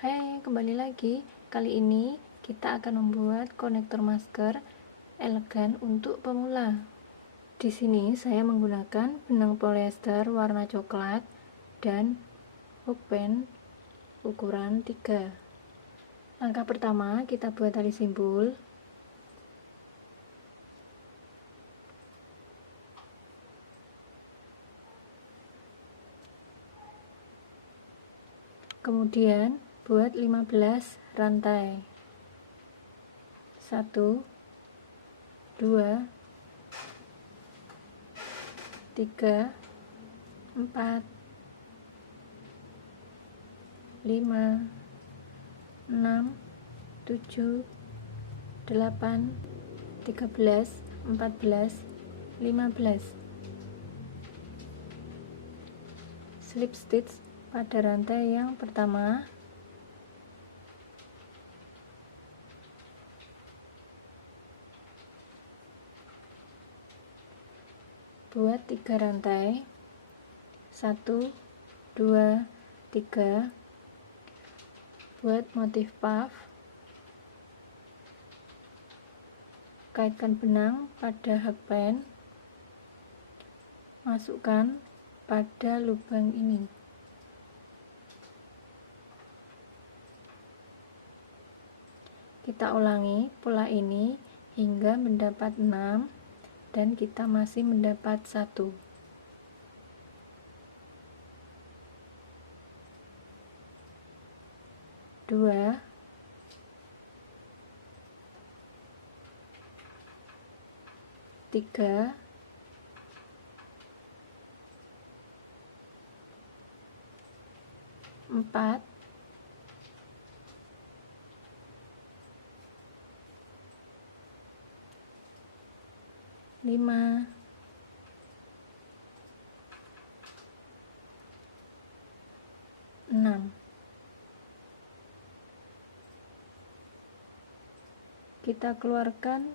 Hai, kembali lagi. Kali ini kita akan membuat konektor masker elegan untuk pemula. Di sini saya menggunakan benang polyester warna coklat dan hook pen ukuran 3. Langkah pertama, kita buat tali simpul. Kemudian buat 15 rantai. 1 2 3 4 5 6 7 8 13 14 15. Slip stitch pada rantai yang pertama. Buat 3 rantai. 1 2 3. Buat motif puff. Kaitkan benang pada hakpen. Masukkan pada lubang ini. Kita ulangi pola ini hingga mendapat 6 dan kita masih mendapat 1. 2 3 4 5 6. Kita keluarkan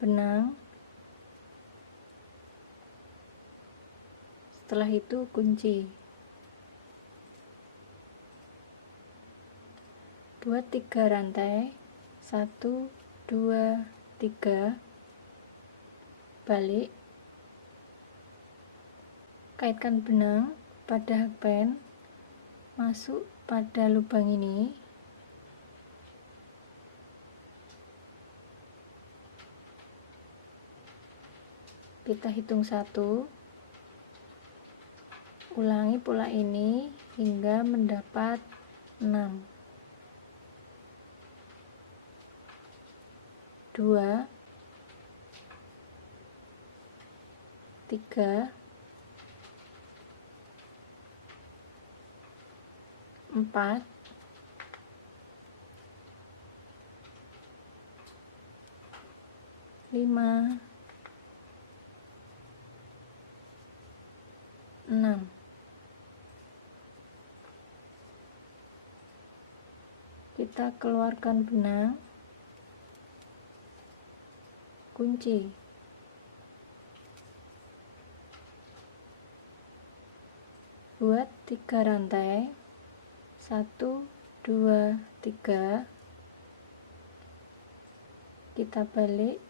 benang. Setelah itu kunci. Buat 3 rantai. 1 2 3. Balik. Kaitkan benang pada hakpen. Masuk pada lubang ini. Kita hitung 1. Ulangi pola ini hingga mendapat 6. 2 3 4 5 6. Kita keluarkan benang, kunci. Buat 3 rantai. 1 2 3. Kita balik.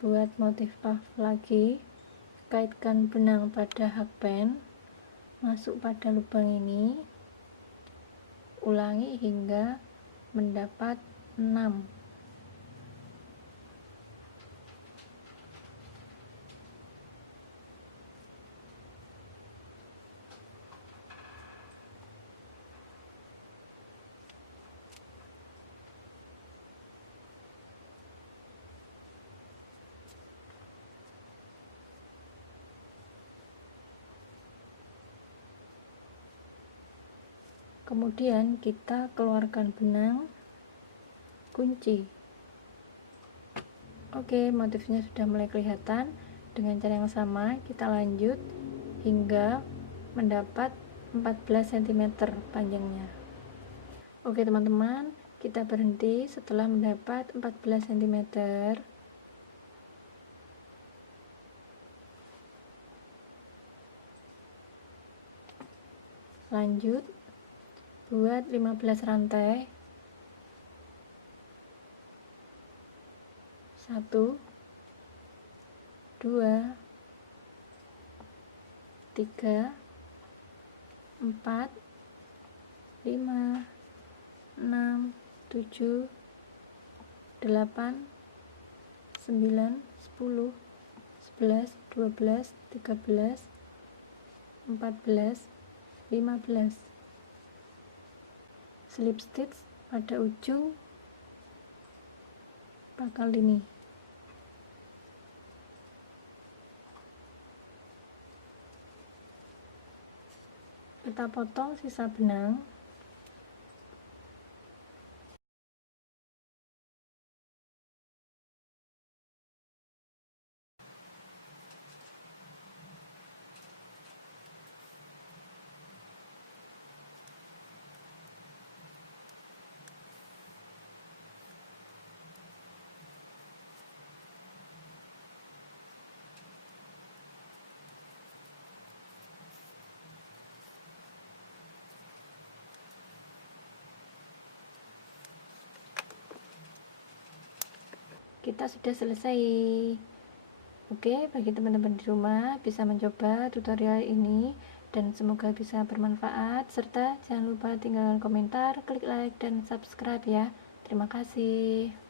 Buat motif puff lagi. Kaitkan benang pada hakpen. Masuk pada lubang ini. Ulangi hingga mendapat 6. Kemudian kita keluarkan benang, kunci. Oke, motifnya sudah mulai kelihatan. Dengan cara yang sama kita lanjut hingga mendapat 14 cm panjangnya. Oke teman-teman, kita berhenti setelah mendapat 14 cm. Lanjut, buat 15 rantai. 1 2 3 4 5 6 7 8 9 10 11 12 13 14 15. Slip stitch pada ujung pangkal ini. Kita potong sisa benang. Kita sudah selesai. Oke, bagi teman-teman di rumah bisa mencoba tutorial ini dan semoga bisa bermanfaat, serta jangan lupa tinggalkan komentar, klik like dan subscribe ya. Terima kasih.